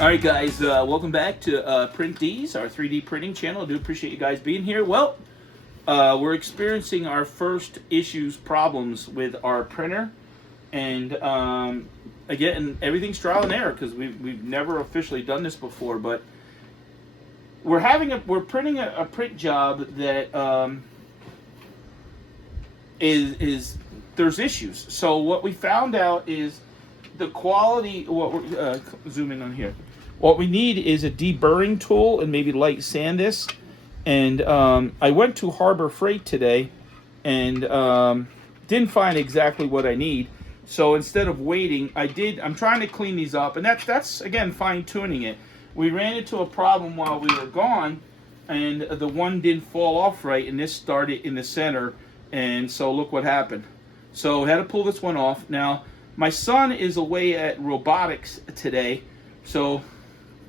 All right, guys, welcome back to Print D's, our 3D printing channel. I do appreciate you guys being here. Well, we're experiencing our first problems with our printer, and again, everything's trial and error because we've never officially done this before. But we're printing a print job that is there's issues. So what we found out is the quality. What we're zoom in on here. What we need is a deburring tool and maybe light sand this. And I went to Harbor Freight today and didn't find exactly what I need. So instead of waiting, I'm trying to clean these up. And that's again, fine tuning it. We ran into a problem while we were gone, and the one didn't fall off right, and this started in the center. And so look what happened. So I had to pull this one off. Now, my son is away at robotics today, so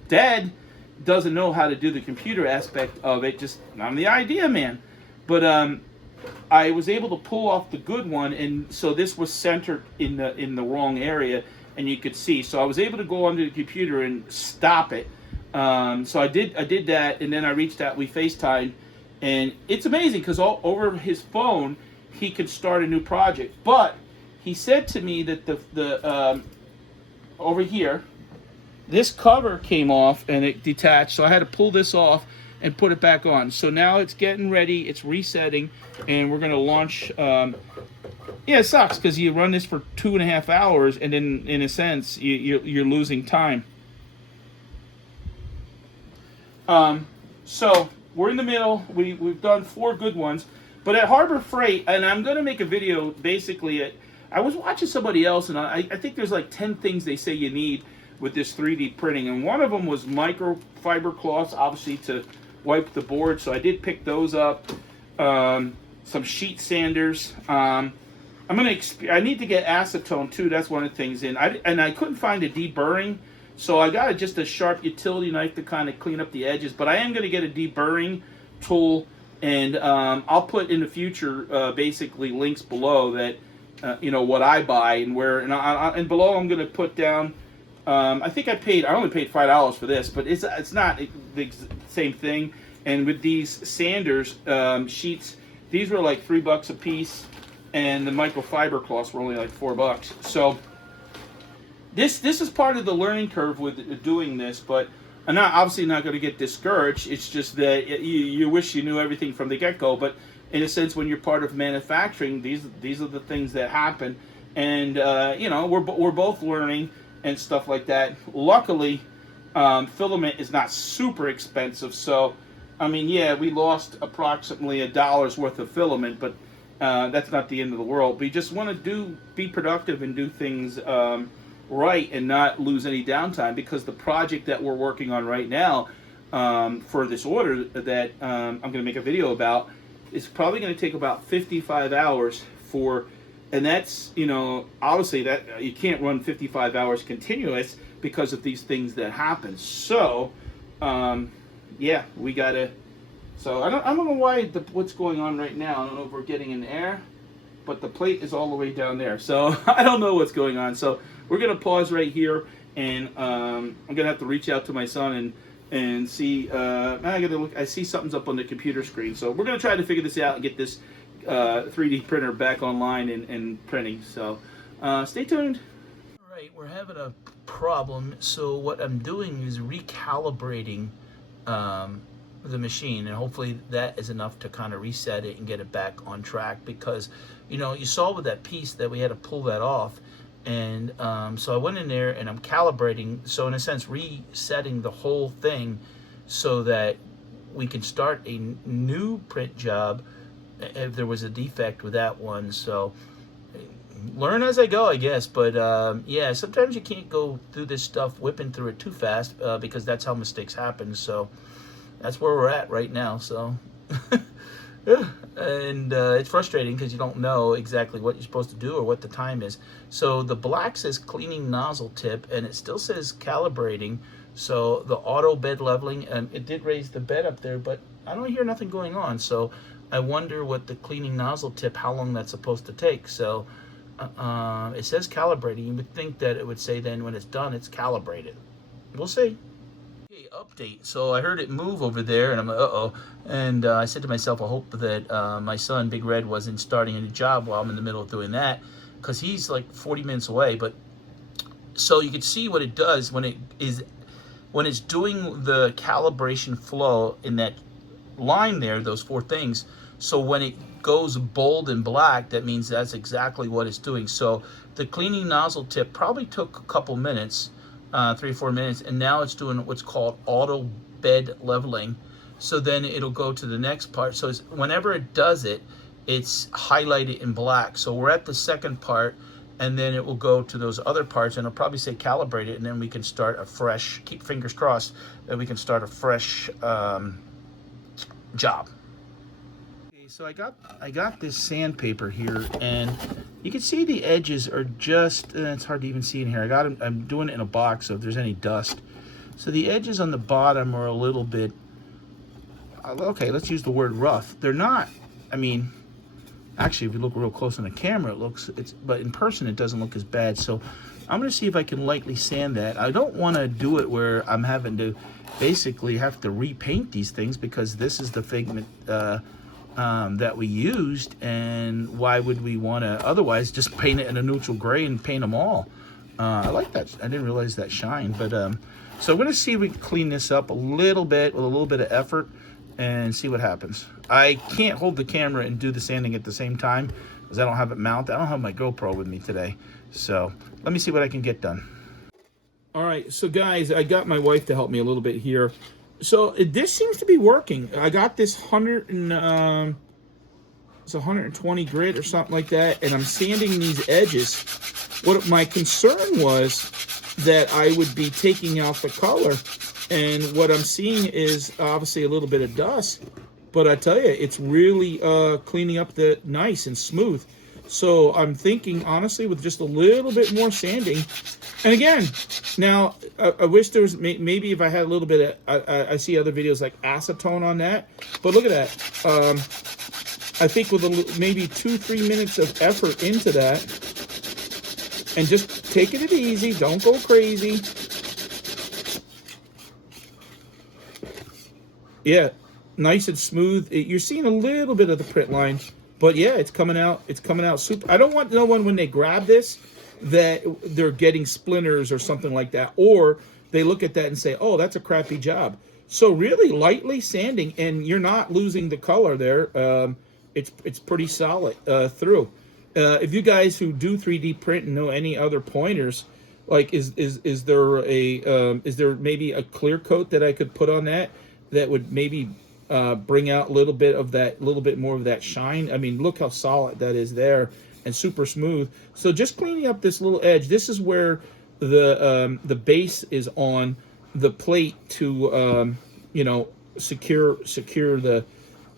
Dad doesn't know how to do the computer aspect of it. Just, I'm the idea man. But I was able to pull off the good one, and so this was centered in the wrong area, and you could see. So I was able to go onto the computer and stop it. So I did that, and then I reached out. We FaceTimed, and it's amazing because over his phone he could start a new project. But he said to me that the over here, this cover came off and it detached, so I had to pull this off and put it back on. So now it's getting ready, it's resetting, and we're going to launch. Yeah, it sucks because you run this for 2.5 hours, and then in a sense you're losing time. So we're in the middle. We've done 4 good ones, but at Harbor Freight, and I'm going to make a video basically. I was watching somebody else, and I think there's like 10 things they say you need with this 3D printing, and one of them was microfiber cloths, obviously to wipe the board. So I did pick those up. Some sheet sanders. I need to get acetone too. That's one of the things. And I couldn't find a deburring, so I got just a sharp utility knife to kind of clean up the edges. But I am going to get a deburring tool, and I'll put in the future basically links below that what I buy and where. And below I'm going to put down. I only paid $5 for this, but it's not the same thing. And with these sanders sheets, these were like $3 a piece, and the microfiber cloths were only like $4. So this is part of the learning curve with doing this, but I'm obviously not going to get discouraged. It's just that you wish you knew everything from the get-go, but in a sense, when you're part of manufacturing, these are the things that happen, and we're both learning and stuff like that. Luckily, filament is not super expensive, so I mean, yeah, we lost approximately $1 worth of filament, but that's not the end of the world. We just want to be productive and do things right and not lose any downtime, because the project that we're working on right now for this order that I'm going to make a video about is probably going to take about 55 hours for. And that's, obviously that you can't run 55 hours continuous because of these things that happen. So, yeah, we gotta. So I don't know what's going on right now. I don't know if we're getting in air, but the plate is all the way down there. So I don't know what's going on. So we're gonna pause right here, and I'm gonna have to reach out to my son and see. I gotta look. I see something's up on the computer screen. So we're gonna try to figure this out and get this 3D printer back online and printing. So stay tuned. All right, we're having a problem. So what I'm doing is recalibrating the machine, and hopefully that is enough to kind of reset it and get it back on track, because you saw with that piece that we had to pull that off. And so I went in there and I'm calibrating, so in a sense resetting the whole thing so that we can start a new print job if there was a defect with that one. So learn as I go, I guess. But yeah, sometimes you can't go through this stuff whipping through it too fast, because that's how mistakes happen. So that's where we're at right now. So and it's frustrating because you don't know exactly what you're supposed to do or what the time is. So the black says cleaning nozzle tip, and it still says calibrating. So the auto bed leveling, and it did raise the bed up there, but I don't hear nothing going on. So I wonder what the cleaning nozzle tip, how long that's supposed to take. So it says calibrating. You would think that it would say then when it's done, it's calibrated. We'll see. Okay, update. So I heard it move over there, and I'm like, uh-oh. And I said to myself, I hope that my son, Big Red, wasn't starting a new job while I'm in the middle of doing that, because he's like 40 minutes away. But so you can see what it does when it's doing the calibration flow in that line there, those four things. So when it goes bold and black, that means that's exactly what it's doing. So the cleaning nozzle tip probably took a couple minutes, 3 or 4 minutes, and now it's doing what's called auto bed leveling. So then it'll go to the next part. So whenever it does it, it's highlighted in black. So we're at the second part, and then it will go to those other parts, and it'll probably say calibrate it, and then we can start a fresh, keep fingers crossed, that we can start a fresh job. Okay, so I got this sandpaper here, and you can see the edges are just, it's hard to even see in here. I'm doing it in a box, so if there's any dust. So the edges on the bottom are a little bit, okay, let's use the word rough. They're not, I mean, actually, if you look real close on the camera, but in person it doesn't look as bad. So I'm gonna see if I can lightly sand that. I don't wanna do it where I'm having to basically have to repaint these things, because this is the pigment that we used, and why would we wanna otherwise just paint it in a neutral gray and paint them all? I like that. I didn't realize that shine, but so I'm gonna see if we can clean this up a little bit with a little bit of effort and see what happens. I can't hold the camera and do the sanding at the same time because I don't have it mounted. I don't have my GoPro with me today. So let me see what I can get done. All right, so guys, I got my wife to help me a little bit here. So this seems to be working. I got this it's 120 grit or something like that, and I'm sanding these edges. What my concern was that I would be taking out the color, and what I'm seeing is obviously a little bit of dust, but I tell you, it's really cleaning up the nice and smooth. So I'm thinking, honestly, with just a little bit more sanding, and again, now I wish there was, maybe if I had a little bit of, I see other videos like acetone on that, but look at that. I think with maybe 2-3 minutes of effort into that, and just taking it easy, don't go crazy. Yeah, nice and smooth. You're seeing a little bit of the print line, but yeah, it's coming out. It's coming out super. I don't want no one when they grab this that they're getting splinters or something like that, or they look at that and say, "Oh, that's a crappy job." So really lightly sanding, and you're not losing the color there. It's pretty solid through. If you guys who do 3D print and know any other pointers, like is there maybe a clear coat that I could put on that would maybe bring out a little bit more of that shine? I mean, look how solid that is there and super smooth. So just cleaning up this little edge. This is where the base is on the plate to secure the,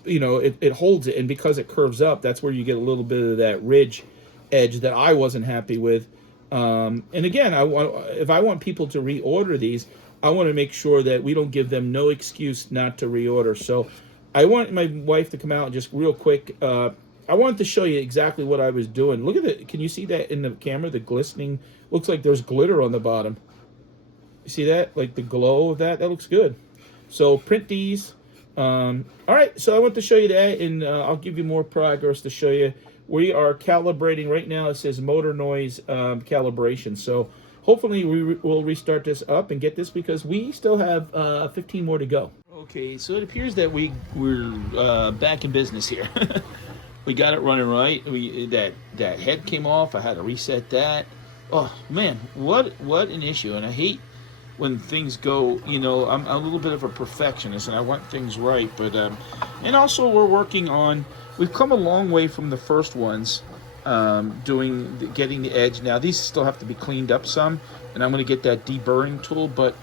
it holds it, and because it curves up, that's where you get a little bit of that ridge edge that I wasn't happy with. And again, if I want people to reorder these, I want to make sure that we don't give them no excuse not to reorder. So I want my wife to come out and just real quick. I wanted to show you exactly what I was doing. Look at it. Can you see that in the camera? The glistening. Looks like there's glitter on the bottom. You see that? Like the glow of that? That looks good. So print these. All right. So I want to show you that, and I'll give you more progress to show you. We are calibrating right now. It says motor noise calibration. So hopefully we will restart this up and get this, because we still have 15 more to go. Okay, so it appears that we're back in business here. We got it running right. That head came off. I had to reset that. Oh man, what an issue! And I hate when things go. I'm a little bit of a perfectionist, and I want things right. But and also we're working on. We've come a long way from the first ones. Getting the edge. Now these still have to be cleaned up some, and I'm going to get that deburring tool. But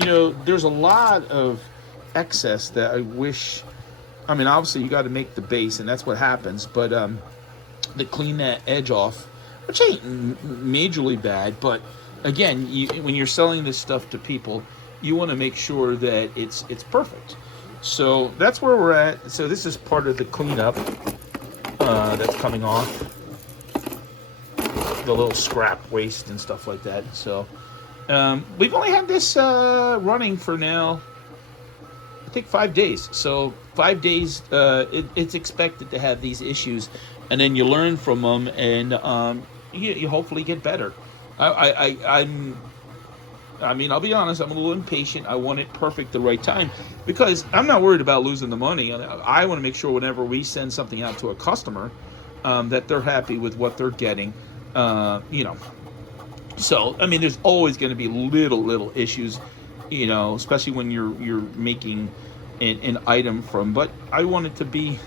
there's a lot of excess that I wish. I mean, obviously you got to make the base, and that's what happens. But to clean that edge off, which ain't majorly bad, but again, when you're selling this stuff to people, you want to make sure that it's perfect. So that's where we're at. So this is part of the cleanup that's coming off. The little scrap waste and stuff like that. So We've only had this running for now, I think 5 days. So 5 days, it's expected to have these issues, and then you learn from them, and you hopefully get better. I mean, I'll be honest, I'm a little impatient. I want it perfect the right time because I'm not worried about losing the money. I want to make sure whenever we send something out to a customer, that they're happy with what they're getting. You know, so I mean, there's always going to be little issues, you know, especially when you're making an item from. But I want it to be,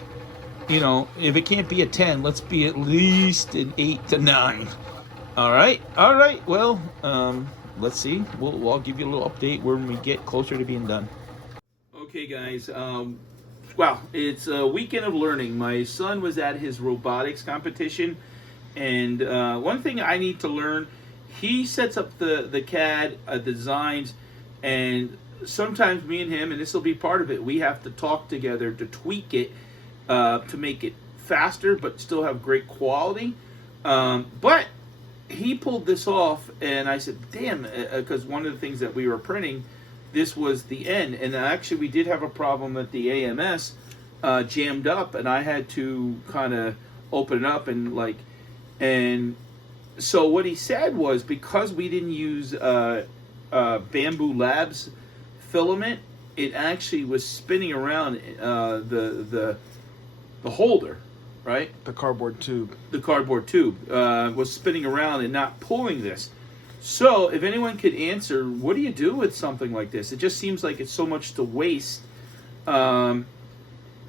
you know, if it can't be a 10, let's be at least an 8 to 9. All right. Well, let's see. I'll give you a little update when we get closer to being done. Okay, guys. Wow, it's a weekend of learning. My son was at his robotics competition, and one thing I need to learn, he sets up the CAD designs, and sometimes me and him, and this will be part of it, we have to talk together to tweak it to make it faster but still have great quality. But he pulled this off, and I said, damn, because one of the things that we were printing, this was the end. And actually, we did have a problem that the AMS jammed up, and I had to kind of open it up and so what he said was, because we didn't use Bamboo Labs filament, it actually was spinning around the holder. Right? The cardboard tube. The cardboard tube was spinning around and not pulling this. So, if anyone could answer, what do you do with something like this? It just seems like it's so much to waste. I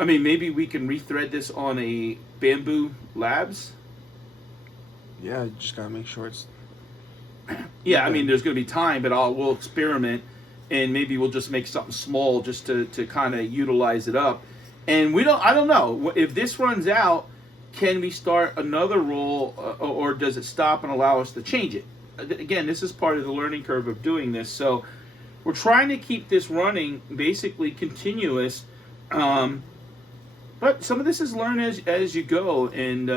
mean, maybe we can rethread this on a Bamboo Labs. Yeah, you just gotta make sure it's. Yeah, I mean, there's going to be time, but we'll experiment, and maybe we'll just make something small just to kind of utilize it up. And I don't know, if this runs out, can we start another roll, or does it stop and allow us to change it? Again, this is part of the learning curve of doing this. So we're trying to keep this running basically continuous. But some of this is learn as you go. And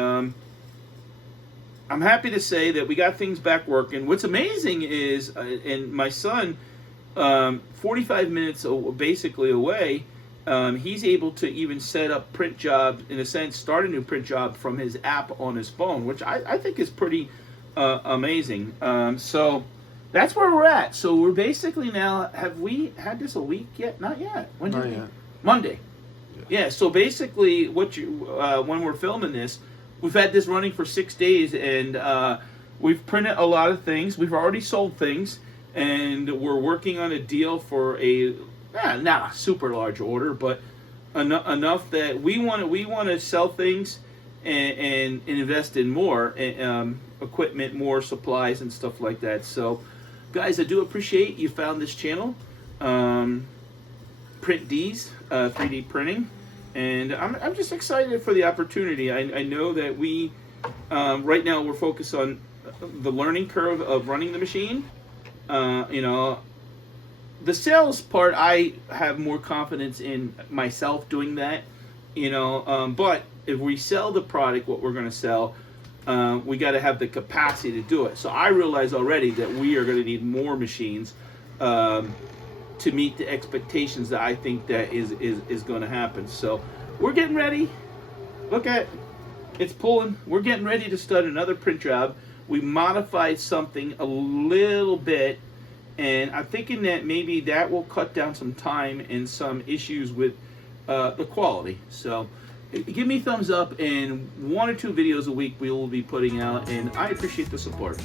I'm happy to say that we got things back working. What's amazing is, and my son, 45 minutes basically away, he's able to even set up print jobs, in a sense, start a new print job from his app on his phone, which I think is pretty amazing. So that's where we're at. So we're basically now, have we had this a week yet? Not yet. When did we? Monday. Yeah, so basically when we're filming this, we've had this running for 6 days, and we've printed a lot of things. We've already sold things, and we're working on a deal for not a super large order, but enough that we want to sell things and invest in more equipment, more supplies, and stuff like that. So, guys, I do appreciate you found this channel, Print D's 3D printing, and I'm just excited for the opportunity. I know that we right now we're focused on the learning curve of running the machine. You know. The sales part, I have more confidence in myself doing that, you know. But if we sell the product, what we're going to sell, we got to have the capacity to do it. So I realize already that we are going to need more machines to meet the expectations that I think that is going to happen. So we're getting ready. Look at it's pulling. We're getting ready to start another print job. We modified something a little bit. And I'm thinking that maybe that will cut down some time and some issues with the quality. So give me a thumbs up, and 1 or 2 videos a week we will be putting out, and I appreciate the support.